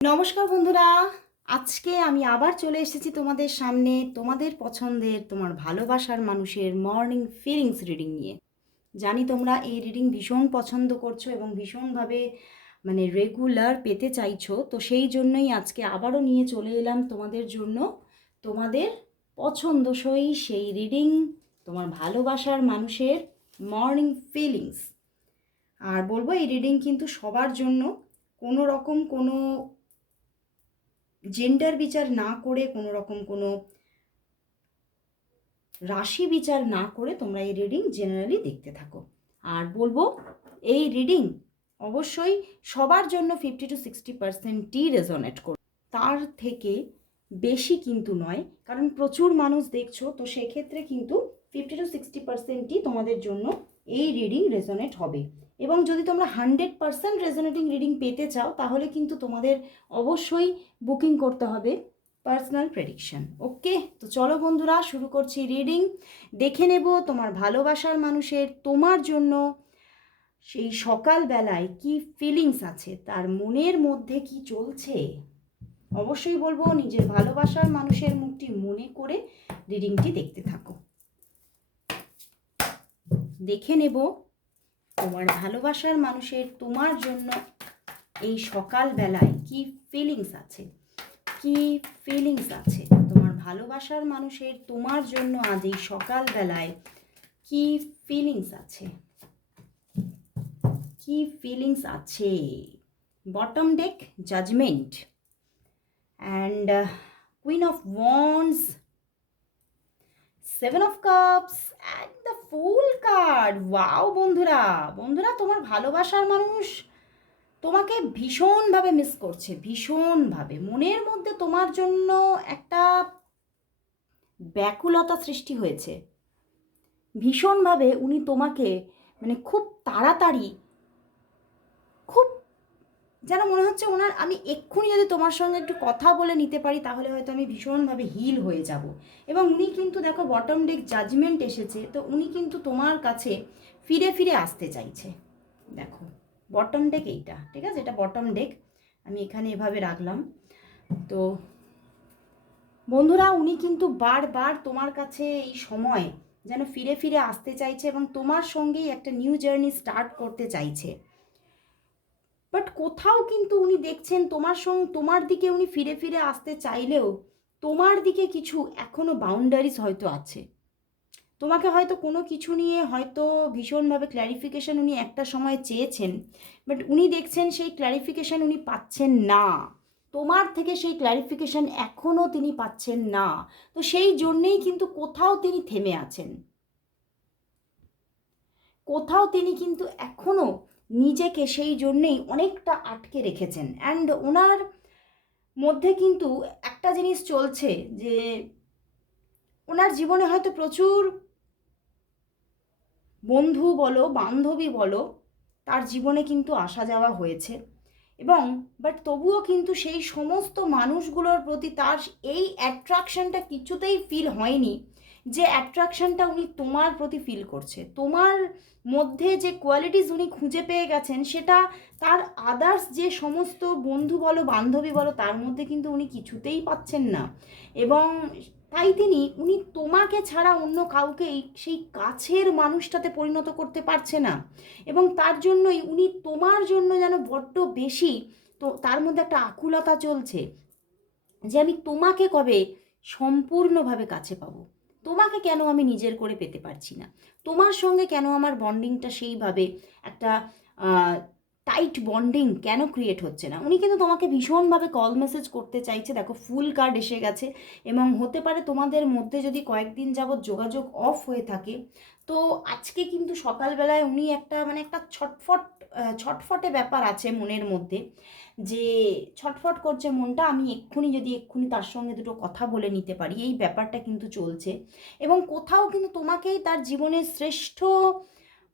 নমস্কার বন্ধুরা। আজকে আমি আবার চলে এসেছি তোমাদের সামনে তোমাদের পছন্দের, তোমার ভালোবাসার মানুষের মর্নিং ফিলিংস রিডিং নিয়ে। জানি তোমরা এই রিডিং ভীষণ পছন্দ করছ এবং ভীষণভাবে মানে রেগুলার পেতে চাইছো। তো সেই জন্যই আজকে আবারও নিয়ে চলে এলাম তোমাদের জন্য তোমাদের পছন্দসই সেই রিডিং তোমার ভালোবাসার মানুষের মর্নিং ফিলিংস আর বলব এই রিডিং কিন্তু সবার জন্য কোনো রকম কোনো জেন্ডার বিচার না করে কোনো রকম কোনো রাশি বিচার না করে তোমরা এই রিডিং জেনারেলি দেখতে থাকো। আর বলব, এই রিডিং অবশ্যই সবার জন্য ফিফটি টু সিক্সটি পার্সেন্টই রেজনেট করবে। তার থেকে বেশি কিন্তু নয়, কারণ প্রচুর মানুষ দেখছ, তো সেক্ষেত্রে কিন্তু ফিফটি টু সিক্সটি পার্সেন্টই তোমাদের জন্য এই রিডিং রেজনেট হবে। এবং যদি তোমরা হান্ড্রেড পার্সেন্ট রেজনেটিং রিডিং পেতে চাও, তাহলে কিন্তু তোমাদের অবশ্যই বুকিং করতে হবে পার্সোনাল প্রেডিকশন ওকে তো চলো বন্ধুরা, শুরু করছি রিডিং দেখে নেব তোমার ভালোবাসার মানুষের, তোমার জন্য সেই সকালবেলায় কি ফিলিংস আছে, তার মনের মধ্যে কি চলছে? অবশ্যই বলব নিজের ভালোবাসার মানুষের মুখটি মনে করে রিডিংটি দেখতে থাকো। দেখে নেব তোমার ভালোবাসার মানুষের তোমার জন্য এই সকালবেলায় কি ফিলিংস আছে? কি ফিলিংস আছে? তোমার ভালোবাসার মানুষের তোমার জন্য আজ এই সকালবেলায় কি ফিলিংস আছে? কি ফিলিংস আছে? Bottom deck judgement and queen of wands seven of cups and the fool card wow বন্ধুরা বন্ধুরা, তোমার ভালোবাসার মানুষ তোমাকে ভীষণভাবে মিস করছে, ভীষণভাবে। মনের মধ্যে তোমার জন্য একটা ব্যাকুলতা সৃষ্টি হয়েছে। ভীষণভাবে উনি তোমাকে মানে খুব তাড়াতাড়ি যেন মনে হচ্ছে ওনার, আমি এক্ষুনি যদি তোমার সঙ্গে একটু কথা বলে নিতে পারি, তাহলে হয়তো আমি ভীষণভাবে হিল হয়ে যাব। এবং উনি কিন্তু দেখো বটম ডেক জাজমেন্ট এসেছে, তো উনি কিন্তু তোমার কাছে ফিরে ফিরে আসতে চাইছে। দেখো বটম ডেক এইটা, ঠিক আছে? এটা বটম ডেক আমি এখানে এভাবে রাখলাম। তো বন্ধুরা, উনি কিন্তু বারবার তোমার কাছে এই সময় যেন ফিরে ফিরে আসতে চাইছে এবং তোমার সঙ্গেই একটা নিউ জার্নি স্টার্ট করতে চাইছে। বাট কোথাও কিন্তু উনি দেখছেন তোমার সঙ্গে, তোমার দিকে উনি ফিরে ফিরে আসতে চাইলেও তোমার দিকে কিছু এখনও বাউন্ডারিজ হয়তো আছে। তোমাকে হয়তো কোনো কিছু নিয়ে হয়তো ভীষণভাবে ক্ল্যারিফিকেশন উনি একটা সময় চেয়েছেন বাট উনি দেখছেন সেই ক্ল্যারিফিকেশন উনি পাচ্ছেন না। তোমার থেকে সেই ক্ল্যারিফিকেশন এখনও তিনি পাচ্ছেন না। তো সেই জন্যেই কিন্তু কোথাও তিনি থেমে আছেন। কোথাও তিনি কিন্তু এখনও নিজেকে সেই জন্যেই অনেকটা আটকে রেখেছেন। অ্যান্ড ওনার মধ্যে কিন্তু একটা জিনিস চলছে যে ওনার জীবনে হয়তো প্রচুর বন্ধু বলো, বান্ধবী বলো, তার জীবনে কিন্তু আসা যাওয়া হয়েছে। এবং বাট তবুও কিন্তু সেই সমস্ত মানুষগুলোর প্রতি তার এই অ্যাট্রাকশনটা কিছুতেই ফিল হয়নি। যে অ্যাট্রাকশনটা উনি তোমার প্রতি ফিল করছে, তোমার মধ্যে যে কোয়ালিটিস উনি খুঁজে পেয়ে গেছেন, সেটা তার আদার্স যে সমস্ত বন্ধু বলো, বান্ধবী বলো, তার মধ্যে কিন্তু উনি কিছুতেই পাচ্ছেন না। এবং তাই তিনি, উনি তোমাকে ছাড়া অন্য কাউকেই সেই কাছের মানুষটাতে পরিণত করতে পারছে না। এবং তার জন্যই উনি তোমার জন্য যেন বড্ড বেশি তো তার মধ্যে একটা আকুলতা চলছে যে আমি তোমাকে কবে সম্পূর্ণভাবে কাছে পাবো। তোমাকে কেন আমি নিজের করে পেতে পারছি না? তোমার সঙ্গে কেন আমার বন্ডিংটা সেইভাবে একটা টাইট বন্ডিং কেন ক্রিয়েট হচ্ছে না? উনি কিন্তু তোমাকে ভীষণভাবে কল মেসেজ করতে চাইছে। দেখো ফুল কার্ড এসে গেছে। এবং হতে পারে তোমাদের মধ্যে যদি কয়েকদিন যাবৎ যোগাযোগ অফ হয়ে থাকে তো আজকে কিন্তু সকালবেলায় উনি একটা মানে একটা ছটফট ছটফটে ব্যাপার আছে মনের মধ্যে যে ছটফট করছে মনটা, আমি এক্ষুনি যদি এক্ষুনি তার সঙ্গে দুটো কথা বলে নিতে পারি, এই ব্যাপারটা কিন্তু চলছে। এবং কোথাও কিন্তু তোমাকেই তার জীবনের শ্রেষ্ঠ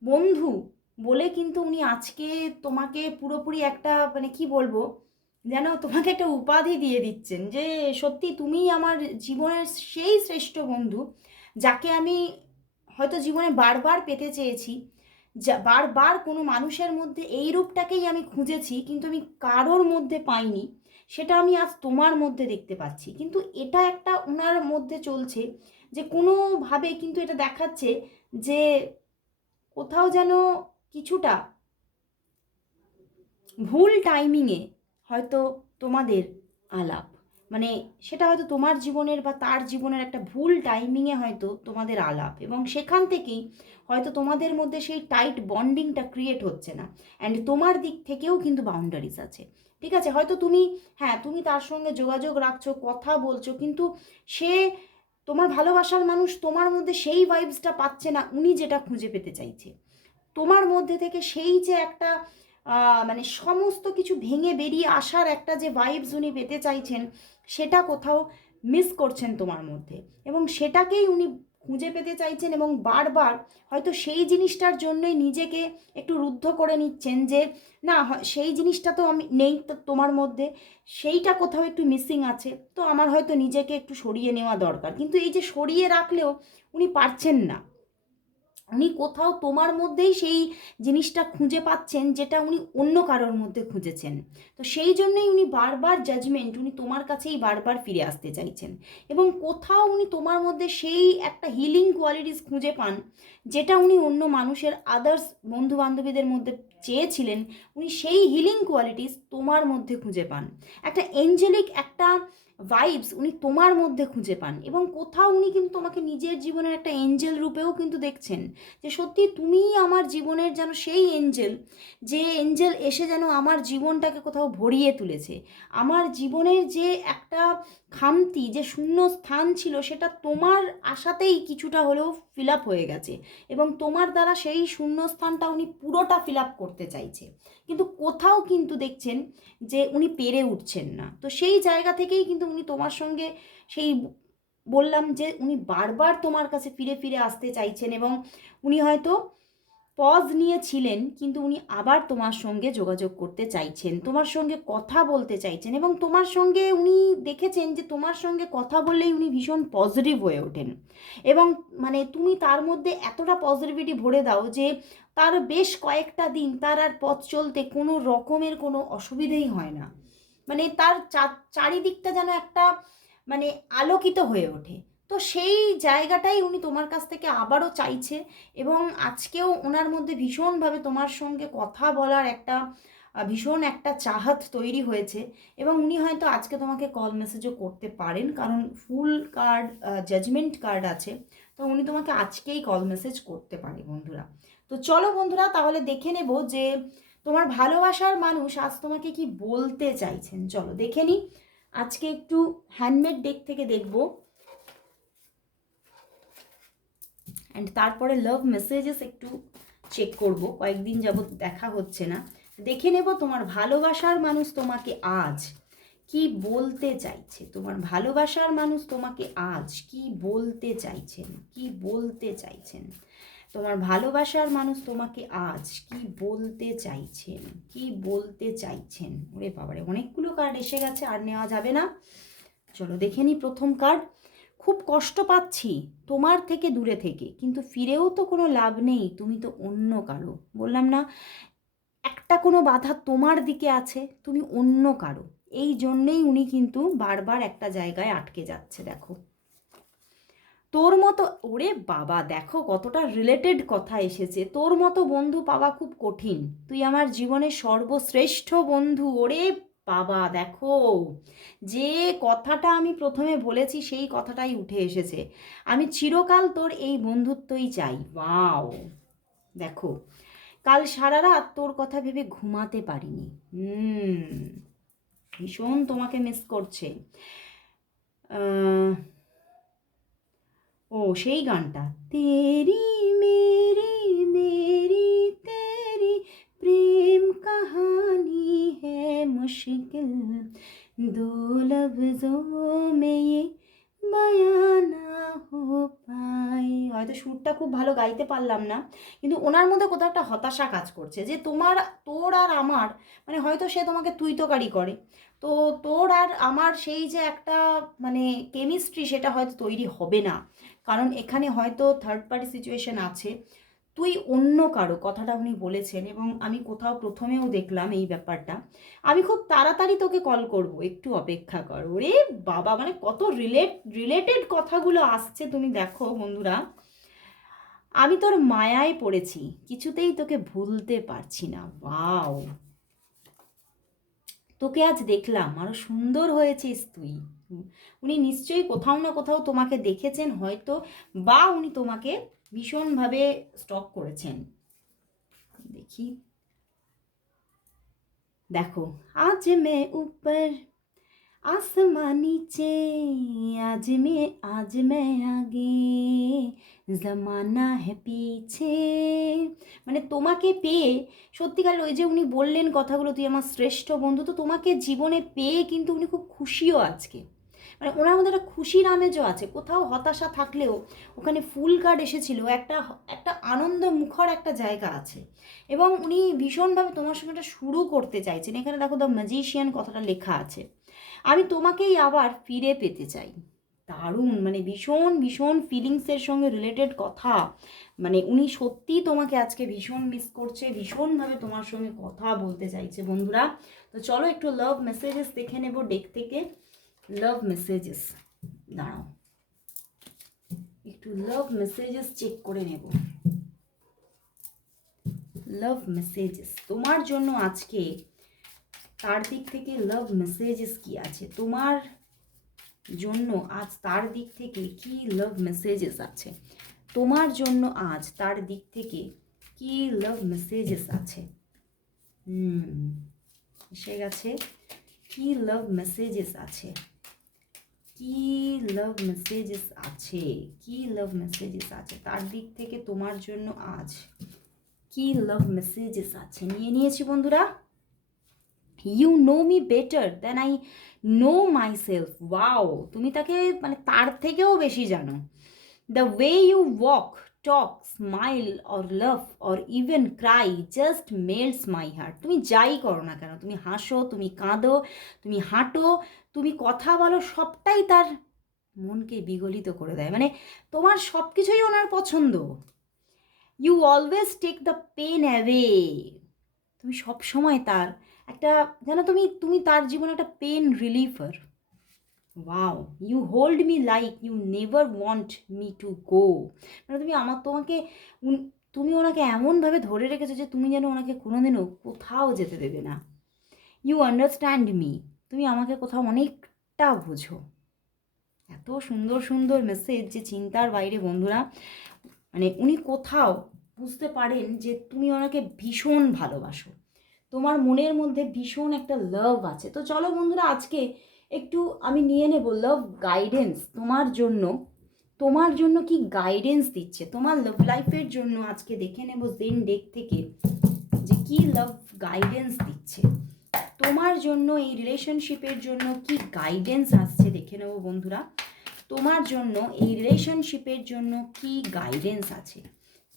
বন্ধু বলে কিন্তু উনি আজকে তোমাকে পুরোপুরি একটা মানে কি বলব, যেন তোমাকে একটা উপাধি দিয়ে দিচ্ছেন যে সত্যি তুমি আমার জীবনের সেই শ্রেষ্ঠ বন্ধু, যাকে আমি হয়তো জীবনে বারবার পেতে চেয়েছি। যা, বারবার কোনো মানুষের মধ্যে এই রূপটাকেই আমি খুঁজেছি, কিন্তু আমি কারোর মধ্যে পাইনি। সেটা আমি আজ তোমার মধ্যে দেখতে পাচ্ছি। কিন্তু এটা একটা ওনার মধ্যে চলছে যে কোনোভাবে কিন্তু এটা দেখাচ্ছে যে কোথাও যেন কিছুটা ভুল টাইমিংয়ে হয়তো তোমাদের আলাপ। মানে সেটা হয়তো তোমার জীবনের বা তার জীবনের একটা ভুল টাইমিংয়ে হয়তো তোমাদের আলাপ এবং সেখান থেকেই হয়তো তোমাদের মধ্যে সেই টাইট বন্ডিংটা ক্রিয়েট হচ্ছে না অ্যান্ড তোমার দিক থেকেও কিন্তু বাউন্ডারিজ আছে। ঠিক আছে? হয়তো তুমি হ্যাঁ তুমি তার সঙ্গে যোগাযোগ রাখছো, কথা বলছো, কিন্তু সে তোমার ভালোবাসার মানুষ তোমার মধ্যে সেই ভাইবসটা পাচ্ছে না, উনি যেটা খুঁজে পেতে চাইছে। তোমার মধ্যে থেকে সেই যে একটা মানে সমস্ত কিছু ভেঙে বেরিয়ে আসার একটা যে ভাইবস উনি পেতে চাইছেন, সেটা কোথাও মিস করছেন তোমার মধ্যে। এবং সেটাকেই উনি খুঁজে পেতে চাইছেন এবং বারবার হয়তো সেই জিনিসটার জন্যই নিজেকে একটু রুদ্ধ করে নিচ্ছেন যে, না সেই জিনিসটা তো আমি, নেই তোমার মধ্যে, সেইটা কোথাও একটু মিসিং আছে, তো আমার হয়তো নিজেকে একটু সরিয়ে নেওয়া দরকার। কিন্তু এই যে সরিয়ে রাখলেও উনি পারছেন না। উনি কোথাও তোমার মধ্যেই সেই জিনিসটা খুঁজে পাচ্ছেন যেটা উনি অন্য কারোর মধ্যে খুঁজেছেন। তো সেই জন্যই উনি বারবার জাজমেন্ট উনি তোমার কাছেই বারবার ফিরে আসতে চাইছেন। এবং কোথাও উনি তোমার মধ্যে সেই একটা হিলিং কোয়ালিটিস খুঁজে পান যেটা উনি অন্য মানুষের আদার্স বন্ধু বান্ধবীদের মধ্যে চেয়েছিলেন, উনি সেই হিলিং কোয়ালিটিস তোমার মধ্যে খুঁজে পান। একটা এঞ্জেলিক একটা ভাইবস উনি তোমার মধ্যে খুঁজে পান এবং কোথাও উনি কিন্তু তোমাকে নিজের জীবনের একটা এঞ্জেল রূপেও কিন্তু দেখছেন যে সত্যি তুমিই আমার জীবনের যেন সেই এঞ্জেল যে এঞ্জেল এসে যেন আমার জীবনটাকে কোথাও ভরিয়ে তুলেছে। আমার জীবনের যে একটা খামতি, যে শূন্য স্থান ছিল সেটা তোমার আশাতেই কিছুটা হলেও ফিল আপ হয়ে গেছে এবং তোমার দ্বারা সেই শূন্য স্থানটা উনি পুরোটা ফিল আপ করতে চাইছে। কিন্তু কোথাও কিন্তু দেখছেন যে উনি পেরে উঠছেন না। তো সেই জায়গা থেকেই কিন্তু উনি তোমার সঙ্গে সেই বললাম যে উনি বারবার তোমার কাছে ফিরে ফিরে আসতে চাইছেন এবং উনি হয়তো পজ নিয়েছিলেন, কিন্তু উনি আবার তোমার সঙ্গে যোগাযোগ করতে চাইছেন, তোমার সঙ্গে কথা বলতে চাইছেন এবং তোমার সঙ্গে উনি দেখেছেন যে তোমার সঙ্গে কথা বললেই উনি ভীষণ পজিটিভ হয়ে ওঠেন। এবং মানে তুমি তার মধ্যে এতটা পজিটিভিটি ভরে দাও যে তার বেশ কয়েকটা দিন তার আর পথ চলতে কোনো রকমের কোনো অসুবিধেই হয় না। মানে তার চারিদিকটা যেন একটা মানে আলোকিত হয়ে ওঠে। তো সেই জায়গাটাই উনি তোমার কাছ থেকে আবারও চাইছে এবং আজকেও ওনার মধ্যে ভীষণভাবে তোমার সঙ্গে কথা বলার একটা ভীষণ একটা চাহাত তৈরি হয়েছে এবং উনি হয়তো আজকে তোমাকে কল মেসেজও করতে পারেন, কারণ ফুল কার্ড জাজমেন্ট কার্ড আছে। তো উনি তোমাকে আজকেই কল মেসেজ করতে পারে বন্ধুরা। তো চলো বন্ধুরা, তাহলে দেখে নেব যে তোমার ভালোবাসার মানুষ আজ তোমাকে কি বলতে চাইছেন। চলো দেখে নিই আজকে একটু হ্যান্ডমেড ডেক থেকে দেখব। অ্যান্ড তারপরে লাভ মেসেজেস একটু চেক করব। কয়েকদিন যাবৎ দেখা হচ্ছে না। দেখে নেব তোমার ভালোবাসার মানুষ তোমাকে আজ কি বলতে চাইছে। তোমার ভালোবাসার মানুষ তোমাকে আজ কি বলতে চাইছেন? কি বলতে চাইছেন? তোমার ভালোবাসার মানুষ তোমাকে আজ কি বলতে চাইছেন? কি বলতে চাইছেন? ওরে বাবারে, অনেকগুলো কার্ড এসে গেছে, আর নেওয়া যাবে না। চলো দেখে নিই প্রথম কার্ড খুব কষ্ট পাচ্ছি তোমার থেকে দূরে থেকে, কিন্তু ফিরেও তো কোনো লাভ নেই, তুমি তো অন্য কারও। বললাম না একটা কোনো বাধা তোমার দিকে আছে, তুমি অন্য কারও। এই জন্যেই উনি কিন্তু বারবার একটা জায়গায় আটকে যাচ্ছে, দেখো। তোর মতো, ওরে বাবা, দেখো কতটা রিলেটেড কথা এসেছে। তোর মতো বন্ধু পাওয়া খুব কঠিন। তুই আমার জীবনের সর্বশ্রেষ্ঠ বন্ধু, ওরে বাবা, দেখো। যে কথাটা আমি প্রথমে বলেছি, সেই কথাটাই উঠে এসেছে। আমি চিরকাল তোর এই বন্ধুত্বই চাই। বাও দেখো। কাল সারা রাত তোর কথা ভেবে ঘুমাতে পারিনি। হুম, ভীষণ তোমাকে মিস করছে। ও, সেই গানটা। তেরি মেরি মেরি, তেরি, প্রেম কাহানি হ্যাঁ মুশকিল। দো লফজো সুরটা খুব ভালো গাইতে পারলাম না। কিন্তু ওনার মধ্যে কোথাও একটা হতাশা কাজ করছে যে তোমার, তোর আর আমার মানে হয়তো সে তোমাকে তুই তোকারি করে। তো তোর আর আমার সেই যে একটা মানে কেমিস্ট্রি সেটা হয়তো তৈরি হবে না। কারণ এখানে হয়তো থার্ড পার্টি সিচুয়েশন আছে। তুই অন্য কারও, কথাটা উনি বলেছেন এবং আমি কোথাও প্রথমেও দেখলাম এই ব্যাপারটা। আমি খুব তাড়াতাড়ি তোকে কল করব, একটু অপেক্ষা কর। ওরে বাবা মানে কত রিলেট রিলেটেড কথাগুলো আসছে তুমি দেখো বন্ধুরা। আমি তোর মায়ায় পড়েছি, কিছুতেই তোকে ভুলতে পারছি না। বাও তোকে আজ দেখলাম আরও সুন্দর হয়েছিস তুই। উনি নিশ্চয়ই কোথাও না কোথাও তোমাকে দেখেছেন হয়তো, বা উনি তোমাকে ভীষণভাবে স্টক করেছেন। দেখি। দেখো, আজ মে উপর আসমান নিচে आज मैं आज मैं आगे জামানা है পিছে মানে তোমাকে পেয়ে সত্যিকার ওই যে উনি বললেন কথাগুলো তুই আমার শ্রেষ্ঠ বন্ধু তো তোমাকে জীবনে পেয়ে কিন্তু উনি খুব খুশিও আজকে মানে ওনার মধ্যে একটা খুশির আমেজও আছে কোথাও হতাশা থাকলেও ওখানে ফুল কার্ড এসেছিল একটা একটা আনন্দ মুখর একটা জায়গা আছে এবং উনি ভীষণভাবে তোমার সঙ্গে একটা শুরু করতে চাইছেন এখানে দেখো দ্য ম্যাজিশিয়ান কথাটা লেখা আছে আমি তোমাকেই আবার ফিরে পেতে চাই দারুণ মানে ভীষণ ভীষণ ফিলিংসের সঙ্গে রিলেটেড কথা। মানে উনি সত্যিই তোমাকে আজকে ভীষণ মিস করছে, ভীষণভাবে তোমার সঙ্গে কথা বলতে চাইছে বন্ধুরা। তো চলো একটু লাভ মেসেজেস দেখে নেব ডেক থেকে। লাভ মেসেজেস দাঁড়াও। একটু লাভ মেসেজেস চেক করে নেব। লাভ মেসেজেস তোমার জন্য আজকে তার দিক থেকে লাভ মেসেজেস কি আছে? তোমার জন্য আজ তার দিক থেকে কি লাভ মেসেজেস আছে? তোমার জন্য আজ তার দিক থেকে কি লাভ মেসেজেস আছে? হুম, এসে গেছে। কি লাভ মেসেজেস আছে? কি লাভ মেসেজেস আছে? কি লাভ মেসেজেস আছে? তার দিক থেকে তোমার জন্য আজ কি লাভ মেসেজেস আছে? নিয়ে নিয়েছি বন্ধুরা। You know me better than I know myself wow তুমি তাকে মানে তার থেকেও বেশি জানো। The way you walk talk smile or love or even cry just melts my heart তুমি যাই করো না কেন, তুমি হাসো, তুমি কাঁদো, তুমি হাঁটো, তুমি কথা বলো, সবটাই তার মনকে বিগলিত করে দেয়। মানে তোমার সব কিছুই ওনার পছন্দ। You always take the pain away তুমি সবসময় তার একটা যেন তুমি তুমি তার জীবনে একটা pain রিলিফার wow you hold me like you never want me to go মানে তুমি আমার, তোমাকে তুমি ওনাকে এমনভাবে ধরে রেখেছো যে তুমি যেন ওনাকে কোনোদিনও কোথাও যেতে দেবে না। ইউ আন্ডারস্ট্যান্ড মি তুমি আমাকে কোথাও অনেকটা বোঝো। এত সুন্দর সুন্দর মেসেজ যে চিন্তার বাইরে, বন্ধুরা। মানে উনি কোথাও বুঝতে পারেন যে তুমি ওনাকে ভীষণ ভালোবাসো। তোমার মনের মধ্যে ভীষণ একটা লাভ আছে। তো চলো বন্ধুরা, আজকে একটু আমি নিয়ে নেব লাভ গাইডেন্স তোমার জন্য। তোমার জন্য কি গাইডেন্স দিচ্ছে? তোমার লাভ লাইফের জন্য আজকে দেখে নেব জেন ডেক থেকে যে কি লাভ গাইডেন্স দিচ্ছে। তোমার জন্য, এই রিলেশনশিপের জন্য কি গাইডেন্স আসছে দেখে নেব বন্ধুরা। তোমার জন্য, এই রিলেশনশিপের জন্য কি গাইডেন্স আছে?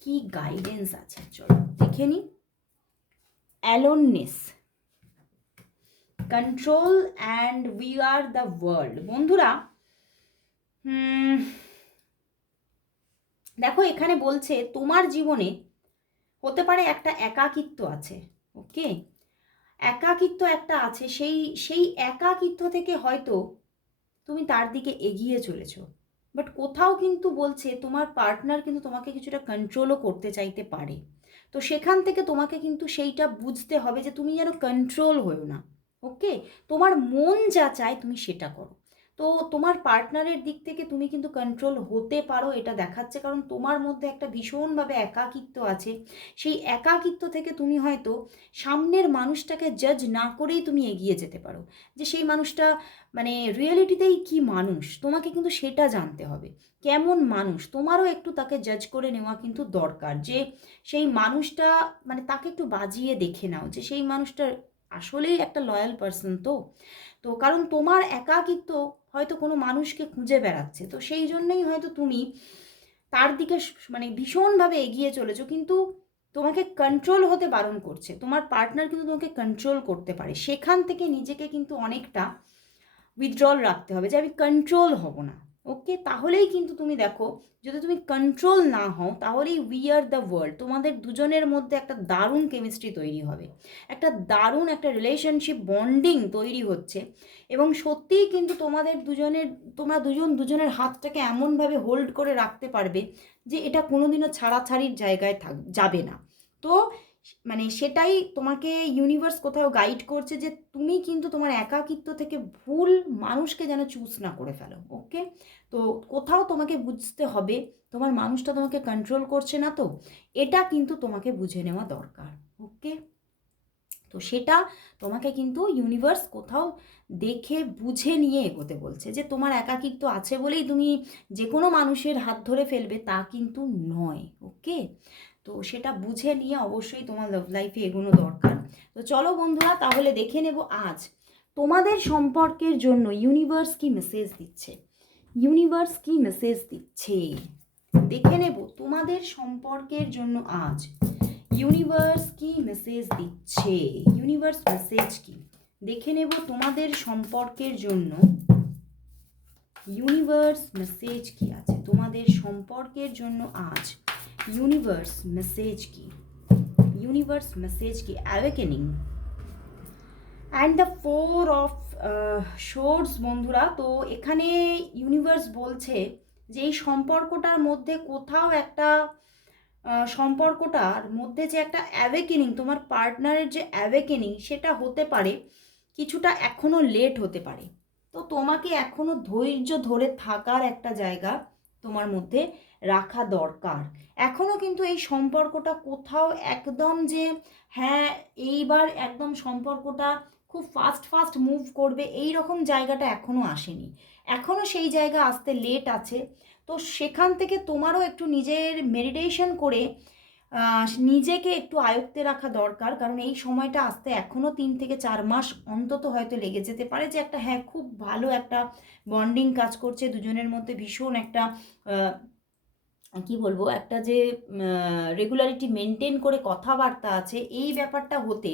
কি গাইডেন্স আছে? চলো দেখে নিই। Aloneness. Control and we are the world বন্ধুরা দেখো এখানে বলছে, তোমার জীবনে হতে পারে একটা একাকিত্ব আছে, ওকে? একাকিত্ব একটা আছে, সেই সেই একাকিত্ব থেকে হয়তো তুমি তার দিকে এগিয়ে চলেছো। বাট কোথাও কিন্তু বলছে তোমার পার্টনার কিন্তু তোমাকে কিছুটা কন্ট্রোলও করতে চাইতে পারে। তো সেখান থেকে তোমাকে কিন্তু সেইটা বুঝতে হবে যে তুমি যেন কন্ট্রোল হয়েও না। ওকে তোমার মন যা চায় তুমি সেটা করো। তো তোমার পার্টনারের দিক থেকে তুমি কিন্তু কন্ট্রোল হতে পারো এটা দেখাচ্ছে। কারণ তোমার মধ্যে একটা ভীষণভাবে একাকিত্ব আছে। সেই একাকিত্ব থেকে তুমি হয়তো সামনের মানুষটাকে জাজ না করেই তুমি এগিয়ে যেতে পারো। যে সেই মানুষটা মানে রিয়েলিটিতেই কি মানুষ? তোমাকে কিন্তু সেটা জানতে হবে। কেমন মানুষ? তোমারও একটু তাকে জাজ করে নেওয়া কিন্তু দরকার। যে সেই মানুষটা মানে তাকে একটু বাজিয়ে দেখে নাও। যে সেই মানুষটা আসলেই একটা লয়াল পার্সন তো। তো কারণ তোমার একাকিত্ব হয়তো কোনো মানুষকে খুঁজে বেড়াচ্ছে। তো সেই জন্যই হয়তো তুমি তার দিকে মানে ভীষণভাবে এগিয়ে চলেছো, কিন্তু তোমাকে কন্ট্রোল হতে বারণ করছে। তোমার পার্টনার কিন্তু তোমাকে কন্ট্রোল করতে পারে। সেখান থেকে নিজেকে কিন্তু অনেকটা উইথড্রল রাখতে হবে যে আমি কন্ট্রোল হব না। ওকে তাহলেই কিন্তু তুমি দেখো, যদি তুমি কন্ট্রোল না হও, তাহলেই উই আর দ্য ওয়ার্ল্ড তোমাদের দুজনের মধ্যে একটা দারুণ কেমিস্ট্রি তৈরি হবে। একটা দারুণ একটা রিলেশনশিপ বন্ডিং তৈরি হচ্ছে। এবং সত্যিই কিন্তু তোমাদের দুজনের, তোমরা দুজন দুজনের হাতটাকে এমনভাবে হোল্ড করে রাখতে পারবে যে এটা কোনোদিনও ছাড়াছাড়ির জায়গায় থাক, যাবে না। তো মানে সেটাই তোমাকে ইউনিভার্স কোথাও গাইড করছে যে তুমি কিন্তু তোমার একাকিত্ব থেকে ভুল মানুষকে যেন চুজ না করে ফেলো ওকে তো কোথাও তোমাকে বুঝতে হবে, তোমার মানুষটা তোমাকে কন্ট্রোল করছে না তো, এটা কিন্তু তোমাকে বুঝে নেওয়া দরকার ওকে তো সেটা তোমাকে কিন্তু ইউনিভার্স কোথাও দেখে, বুঝে নিয়ে এগোতে বলছে যে তোমার একাকিত্ব আছে বলেই তুমি যে কোনো মানুষের হাত ধরে ফেলবে তা কিন্তু নয় ওকে তো সেটা বুঝে নিয়ে অবশ্যই তোমার লাভ লাইফে এগোনো দরকার। তো চলো বন্ধুরা, তাহলে দেখে নেব আজ তোমাদের সম্পর্কের জন্য ইউনিভার্স কি মেসেজ দিচ্ছে? ইউনিভার্স কি মেসেজ দিচ্ছে? দেখে নেব তোমাদের সম্পর্কের জন্য আজ ইউনিভার্স কি মেসেজ দিচ্ছে? ইউনিভার্স মেসেজ কি? দেখে নেব তোমাদের সম্পর্কের জন্য ইউনিভার্স মেসেজ কি আছে? তোমাদের সম্পর্কের জন্য আজ ইউনিভার্স মেসেজ কি ইউনিভার্স মেসেজ কি awakening and the four of swords বন্ধুরা, তো এখানে ইউনিভার্স বলছে যে এই সম্পর্কটার মধ্যে কোথাও একটা সম্পর্কটার মধ্যে যে একটা অ্যাওয়েকেনিং তোমার পার্টনারের যে অ্যাওয়েকেনিং সেটা হতে পারে, কিছুটা এখনও লেট হতে পারে। তো তোমাকে এখনও ধৈর্য ধরে থাকার একটা জায়গা তোমার মধ্যে রাখা দরকার। এখনও কিন্তু এই সম্পর্কটা কোথাও একদম যে হ্যাঁ এইবার একদম সম্পর্কটা খুব ফাস্ট ফাস্ট মুভ করবে এই রকম জায়গাটা এখনও আসেনি। এখনও সেই জায়গা আসতে লেট আছে। তো সেখান থেকে তোমারও একটু নিজের মেডিটেশন করে নিজেকে একটু আয়ত্তে রাখা দরকার। কারণ এই সময়টা আসতে এখনও তিন থেকে চার মাস অন্তত হয়তো লেগে যেতে পারে যে একটা হ্যাঁ খুব ভালো একটা বন্ডিং কাজ করছে। দুজনের মধ্যে ভীষণ একটা কি বলব? একটা যে রেগুলারিটি মেনটেন করে কথাবার্তা আছে, এই ব্যাপারটা হতে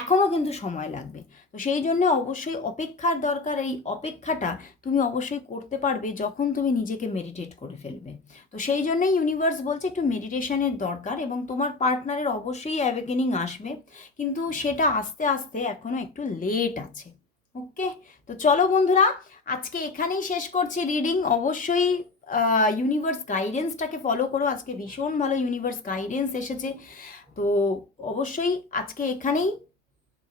এখনও কিন্তু সময় লাগবে। তো সেই জন্য অবশ্যই অপেক্ষার দরকার, এই অপেক্ষাটা তুমি অবশ্যই করতে পারবে যখন তুমি নিজেকে মেডিটেট করে ফেলবে। তো সেই জন্যই ইউনিভার্স বলছে একটু মেডিটেশনের দরকার এবং তোমার পার্টনারের অবশ্যই অ্যাওয়েকেনিং আসবে। কিন্তু সেটা আস্তে আস্তে এখনও একটু লেট আছে। ওকে তো চলো বন্ধুরা, আজকে এখানেই শেষ করছি রিডিং অবশ্যই ইউনিভার্স গাইডেন্সটাকে ফলো করো। আজকে ভীষণ ভালো ইউনিভার্স গাইডেন্স এসেছে। তো অবশ্যই আজকে এখানেই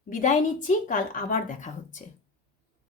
বিদায় নিচ্ছি। কাল আবার দেখা হচ্ছে।